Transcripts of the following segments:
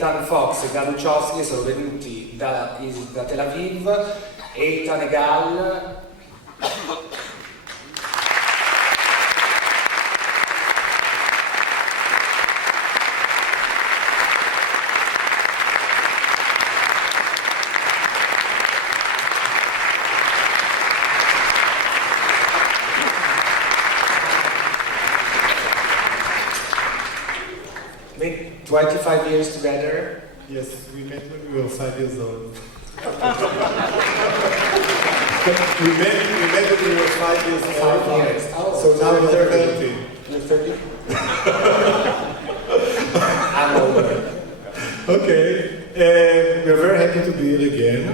Eytan Fox e UCHOVSKY sono venuti da Tel Aviv, Eytan e Gal. Been 25 years together. Yes, we met when we were 5 years old. we met when we were 5 years old. 5 years. Oh, so now we're 30. You're 30? I'm older. Okay, we're very happy to be here again.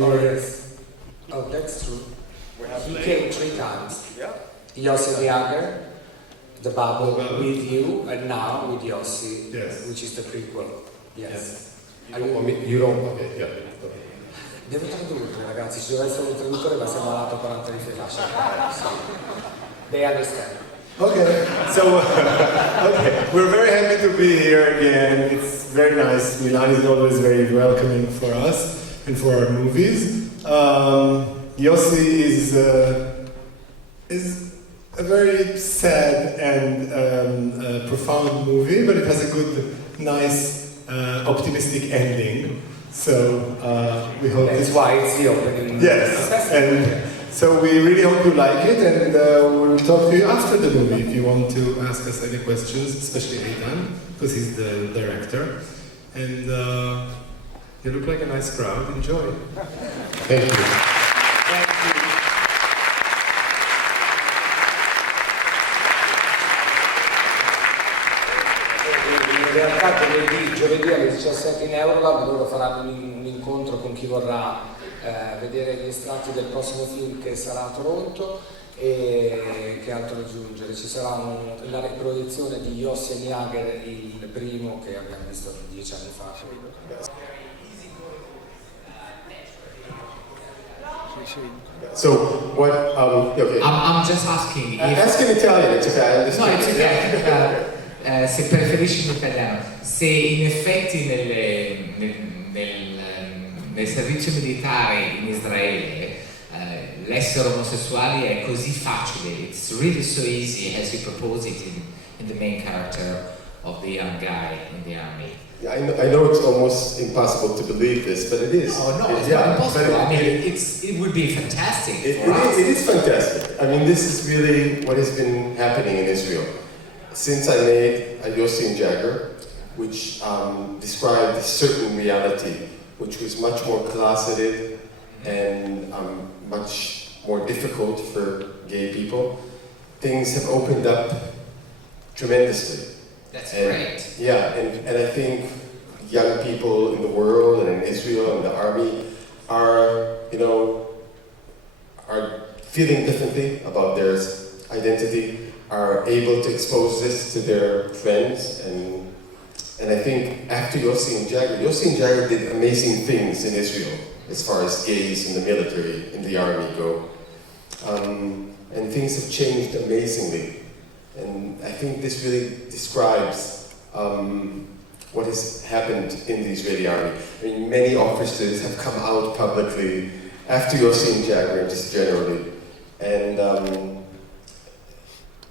Oh, yes. Oh, that's true. He came 3 times. Yeah. Yossi Jagger, the bubble with you, and now with Yossi, yes. Which is the prequel. Yes. You don't, okay, yeah. Devo tradurre, ragazzi, ci deve essere un traduttore, ma siamo all'alto 40 di fila. They understand. Okay, so okay, we're very happy to be here again. It's very nice. Milan is always very welcoming for us and for our movies. Yossi is a very sad and profound movie, but it has a good, nice, optimistic ending. So we hope that's why it's the opening. Yes, and so we really hope you like it, and we'll talk to you after the movie if you want to ask us any questions, especially Eytan, because he's the director. And you look like a nice crowd. Enjoy. Thank you. Thank you. In realtà giovedì alle 17 in Euroland loro faranno un incontro con chi vorrà vedere gli estratti del prossimo film che sarà a Toronto. E che altro aggiungere? Ci sarà la riproiezione di Yossi Jagger, il primo che abbiamo visto 10 anni fa. So what? Okay. I'm just asking. Ask in Italian. It's okay. I understand. No, it's okay. Se preferisci l'italiano, se in effetti nel servizio militare in Israele l'essere omosessuali è così facile, it's really so easy as you propose it in the main character of the young guy in the army. Yeah, I know it's almost impossible to believe this, but it is. Oh no, it's not impossible. I mean, it would be fantastic for us. It is fantastic. I mean, this is really what has been happening in Israel. Since I made a Yossi Jagger, which described a certain reality, which was much more closeted and much more difficult for gay people, things have opened up tremendously. That's great. Yeah, and I think young people in the world and in Israel and the army are feeling differently about their identity, are able to expose this to their friends, and I think after Yossi Jagger did amazing things in Israel as far as gays in the military, in the army go. And things have changed amazingly. And I think this really describes what has happened in the Israeli army. I mean, many officers have come out publicly after Yossi Jagger, just generally. And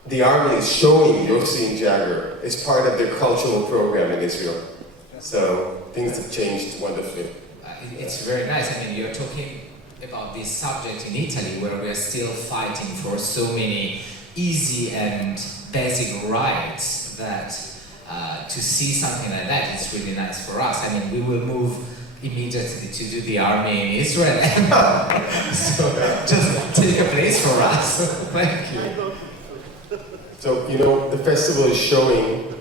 the army is showing Yossi Jagger as part of their cultural program in Israel. So things have changed wonderfully. It's very nice. I mean, you're talking about this subject in Italy, where we are still fighting for so many easy and basic rights that to see something like that is really nice for us. I mean, we will move immediately to do the army in Israel. So just take a place for us. Thank you. So, the festival is showing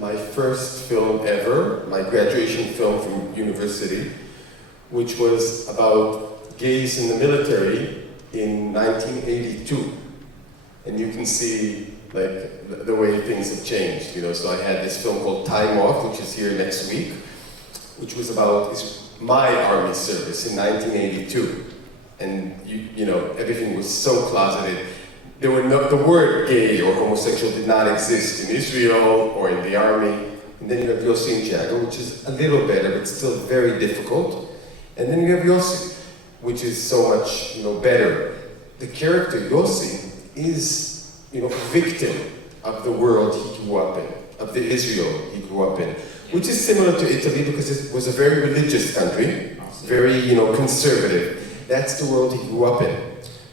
my first film ever, my graduation film from university, which was about gays in the military in 1982. And you can see the way things have changed, So I had this film called Time Off, which is here next week, which was about my army service in 1982. And everything was so closeted. The word gay or homosexual did not exist in Israel or in the army. And then you have Yossi Jagger, which is a little better, but still very difficult. And then you have Yossi, which is so much, better. The character Yossi is, a victim of the world he grew up in, of the Israel he grew up in, which is similar to Italy because it was a very religious country, very, conservative. That's the world he grew up in.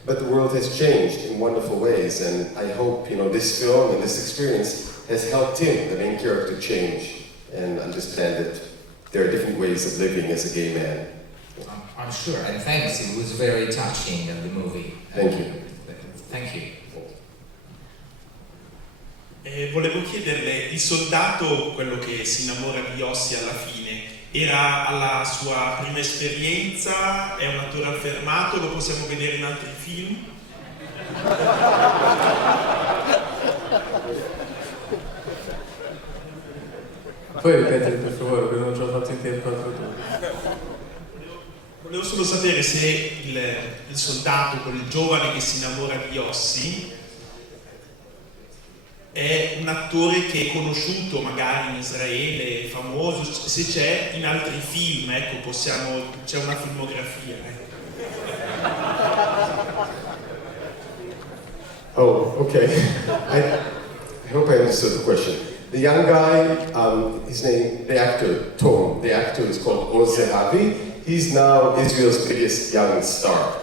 But the world has changed in wonderful ways, and I hope, this film and this experience has helped him, the main character, change and understand that there are different ways of living as a gay man. I'm sure, and thanks, it was very touching in the movie. Thank you. Thank you. Volevo chiederle, il soldato, quello che si innamora di Yossi alla fine, era alla sua prima esperienza? È un attore affermato? Lo possiamo vedere in altri film? Puoi ripetere per favore, perché non ci ho fatto in tempo a tradurre. Volevo solo sapere se il soldato, quel giovane che si innamora di Yossi, è un attore che è conosciuto magari in Israele, famoso, se c'è in altri film, ecco, c'è una filmografia. Oh, okay. I hope I understood the question. The young guy, his name, the actor, Tom, the actor is called Ozehavi. He's now Israel's biggest young star.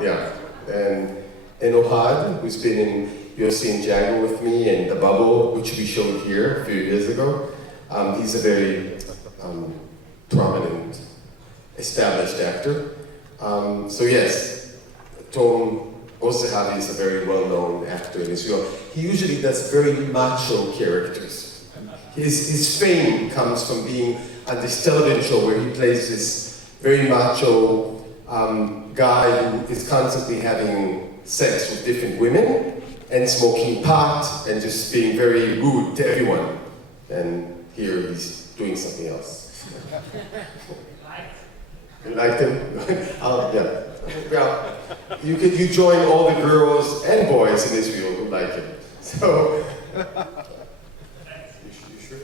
Yeah. And Ohad, who's been in Yossi Jagger with me and The Bubble, which we showed here a few years ago. He's a very prominent, established actor. So yes, Tom Ozehavi is a very well-known actor in Israel. He usually does very macho characters. His fame comes from being on this television show where he plays this very macho guy who is constantly having sex with different women and smoking pot and just being very rude to everyone. And here he's doing something else. You liked him? Yeah. Well, you join all the girls and boys in Israel who like him. So, you sure?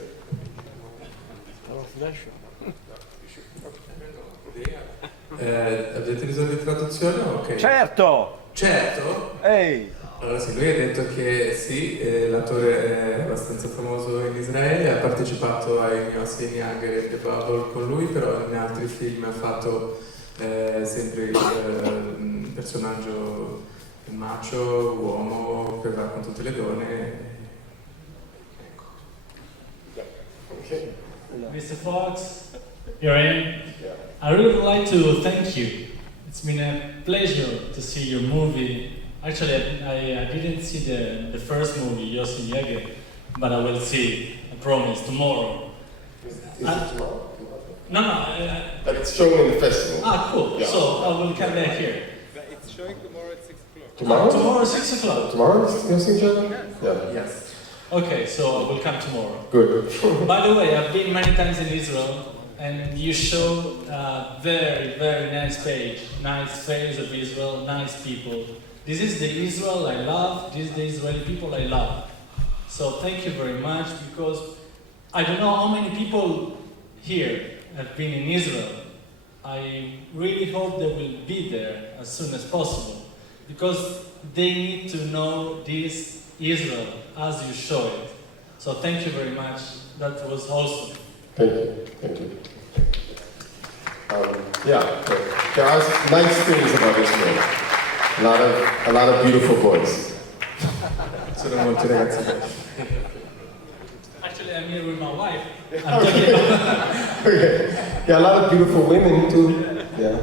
Avete bisogno di traduzione? Ok. Certo! Certo? Ehi! Allora sì, lui ha detto che sì, l'attore è abbastanza famoso in Israele, ha partecipato ai Yossi Jagger e The Bubble con lui, però in altri film ha fatto sempre il personaggio macho, uomo, che va con tutte le donne. Ecco. Okay. Mr. Fox, here I am. I really would like to thank you. It's been a pleasure to see your movie. Actually, I didn't see the first movie, Yossi Jagger, but I will see, I promise, tomorrow. Is it tomorrow? No, But it's shown in the festival. Ah, cool. Yeah. So I will come back here. It's showing tomorrow at 6 o'clock. Tomorrow? Tomorrow 6 o'clock. Tomorrow is Yossi Jagger? Yeah. Yes. Okay, so I will come tomorrow. Good. By the way, I've been many times in Israel, and you show a very, very nice page, nice face of Israel, nice people. This is the Israel I love, this is the Israeli people I love. So thank you very much, because I don't know how many people here have been in Israel. I really hope they will be there as soon as possible, because they need to know this Israel as you show it. So thank you very much, that was awesome. Thank you. Yeah, there are nice things about Israel. A lot of beautiful boys. Sono molti ragazzi. Actually, I'm here with my wife. I'm talking about... Okay. Yeah, a lot of beautiful women too. Yeah.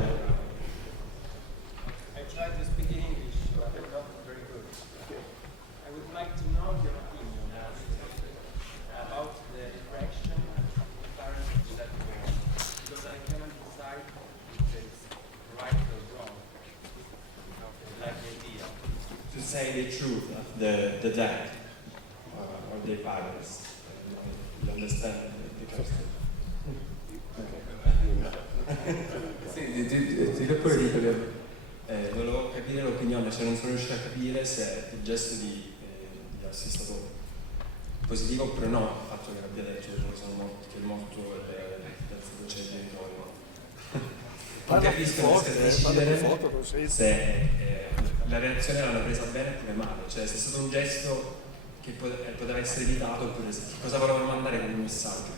I tried to speak in English, but not very good. I would like to know your opinion about the direction of parents that way, because I cannot decide if it's right or wrong. Like the idea to say the truth of the dad or the parents. You understand the question? Sì, dillo pure in italiano. Volevo capire l'opinione, se non sono riuscito a capire se il gesto di Yossi è stato positivo, però no il fatto che abbia detto che è morto dal fiducia dei genitori. Non capisco se la reazione l'hanno presa bene oppure male, cioè se è stato un gesto che poteva essere evitato oppure che cosa volevano mandare come messaggio.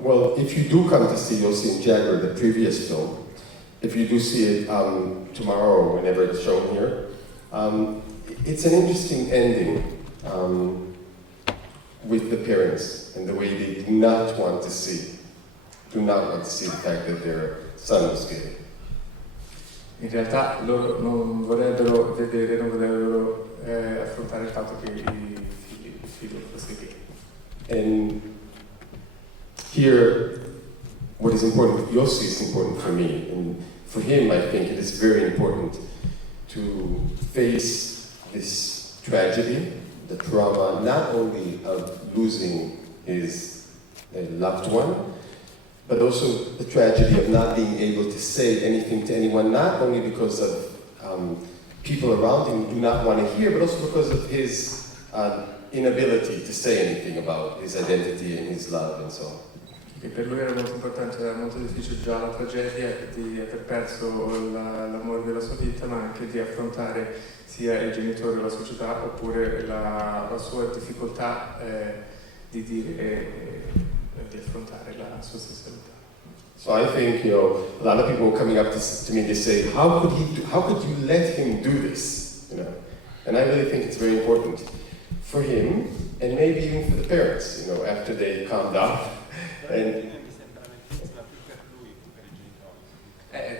Well, if you do come to see Yossi Jagger, the previous film, if you do see it tomorrow or whenever it's shown here, it's an interesting ending with the parents and the way they do not want to see the fact that their son is gay. In realtà loro non vorrebbero vedere, non vorrebbero affrontare il fatto che il figlio fosse gay. And here, what is important with Yossi is important for me, and for him I think it is very important to face this tragedy, the trauma not only of losing his loved one, but also the tragedy of not being able to say anything to anyone, not only because of people around him who do not want to hear, but also because of his inability to say anything about his identity and his love and so on. Che per lui era molto importante, era molto difficile già la tragedia di aver perso l'amore della sua vita, ma anche di affrontare sia i genitori, la società, oppure la sua difficoltà di affrontare la sua stessa vita. So I think, a lot of people coming up to me, they say, how could you let him do this? And I really think it's very important for him, and maybe even for the parents, after they calm down. And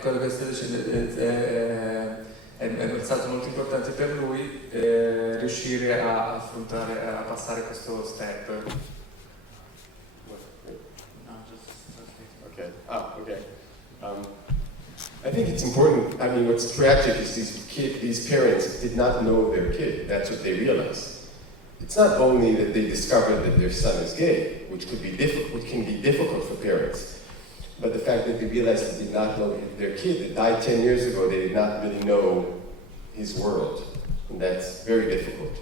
quello che sto dicendo è stato molto importante per lui riuscire a affrontare, a passare questo step. Okay. I think it's important. I mean, what's tragic is these parents did not know their kid. That's what they realized. It's not only that they discovered that their son is gay, which can be difficult for parents, but the fact that they realized they did not know their kid that died 10 years ago, they did not really know his world, and that's very difficult.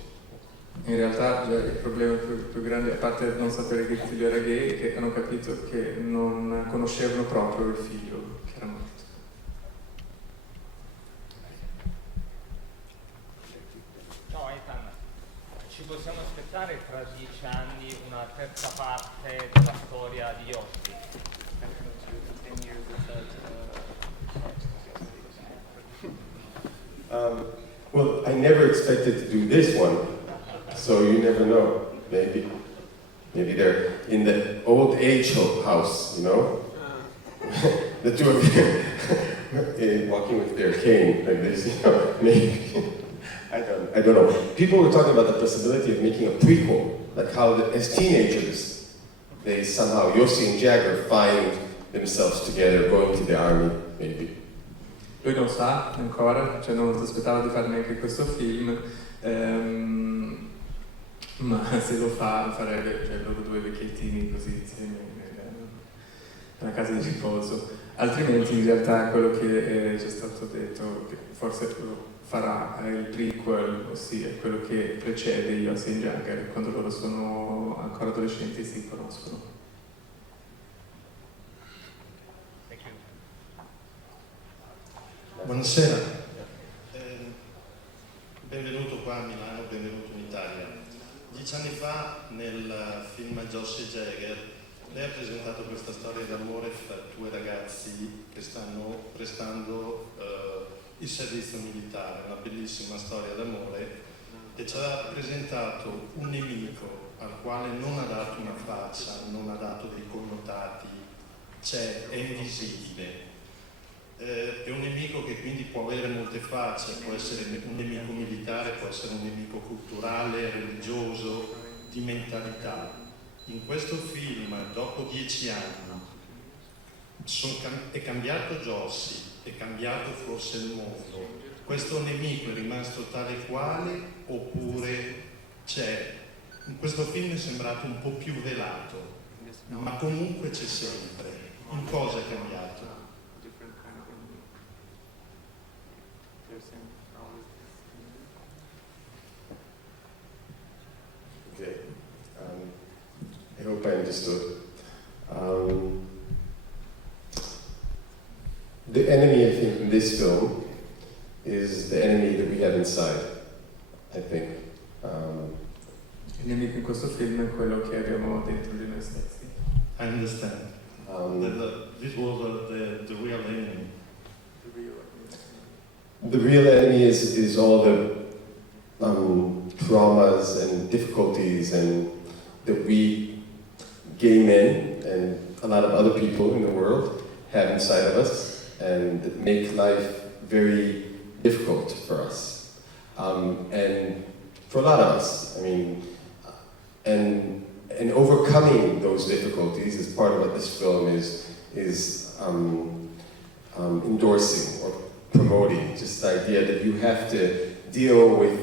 In realtà il problema più grande, a parte non sapere che il figlio era gay, è che hanno capito che non conoscevano proprio il figlio che era morto. Ciao Eytan, ci possiamo aspettare tra 10 anni una terza parte della storia di Yossi? Well, I never expected to do this one, so you never know. Maybe they're in the old age house, the two of them walking with their cane like this, maybe. I don't know. People were talking about the possibility of making a prequel, like how as teenagers, they somehow, Yossi and Jagger, find themselves together going to the army, maybe. Lui non sa ancora, cioè non si aspettava di fare neanche questo film, ma se lo farebbe, cioè loro due vecchiettini così insieme nella casa di riposo. Altrimenti in realtà quello che c'è stato detto, che forse farà il prequel, ossia quello che precede Yossi Jagger, quando loro sono ancora adolescenti e si conoscono. Buonasera, benvenuto qua a Milano, benvenuto in Italia. 10 anni fa nel film Yossi Jagger lei ha presentato questa storia d'amore fra due ragazzi che stanno prestando il servizio militare, una bellissima storia d'amore, e ci ha presentato un nemico al quale non ha dato una faccia, non ha dato dei connotati, è invisibile. È un nemico che quindi può avere molte facce, può essere un nemico militare, può essere un nemico culturale, religioso, di mentalità. In questo film, dopo 10 anni, è cambiato Yossi, è cambiato forse il mondo. Questo nemico è rimasto tale quale oppure c'è? In questo film è sembrato un po' più velato, ma comunque c'è sempre. in cosa è cambiato? Different kind of enemy. There's always this enemy. Okay. I hope I understood. The enemy, I think, in this film is the enemy that we have inside, I think. Il nemico in questo film è quello che abbiamo dentro di noi stessi. I understand. This was the real enemy. The real enemy is all the traumas and difficulties and that we gay men and a lot of other people in the world have inside of us and that make life very difficult for us. And for a lot of us, I mean, and overcoming those difficulties is part of what this film is endorsing or promoting. Just the idea that you have to deal with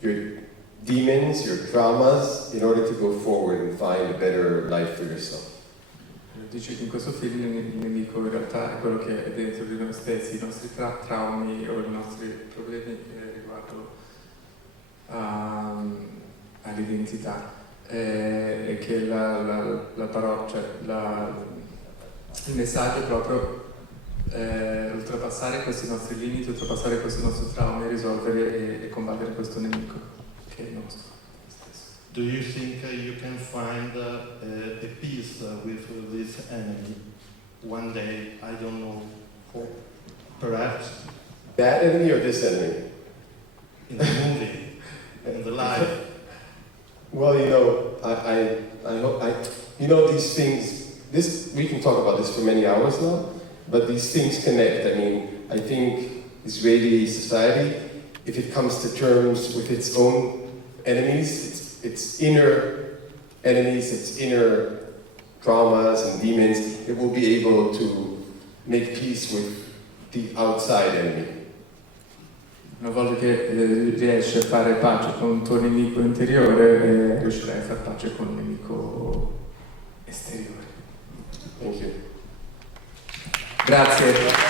your demons, your traumas, in order to go forward and find a better life for yourself. Dice che in questo film il nemico in realtà è quello che è dentro di noi stessi, i nostri traumi o i nostri problemi riguardo all'identità. E che la parola, cioè il messaggio è proprio oltrepassare questi nostri limiti, oltrepassare questi nostri traumi, risolvere e combattere questo nemico che è il nostro. Do you think you can find a peace with this enemy one day? I don't know. Perhaps That enemy or this enemy? in the movie, in the life. Well, you know, you know, these things. We can talk about this for many hours now, but these things connect. I mean, I think Israeli society, if it comes to terms with its own enemies, its inner enemies, its inner traumas and demons, it will be able to make peace with the outside enemy. Una volta che riesci a fare pace con il tuo nemico interiore, riuscirai a fare pace con il nemico esteriore. Thank you. Grazie.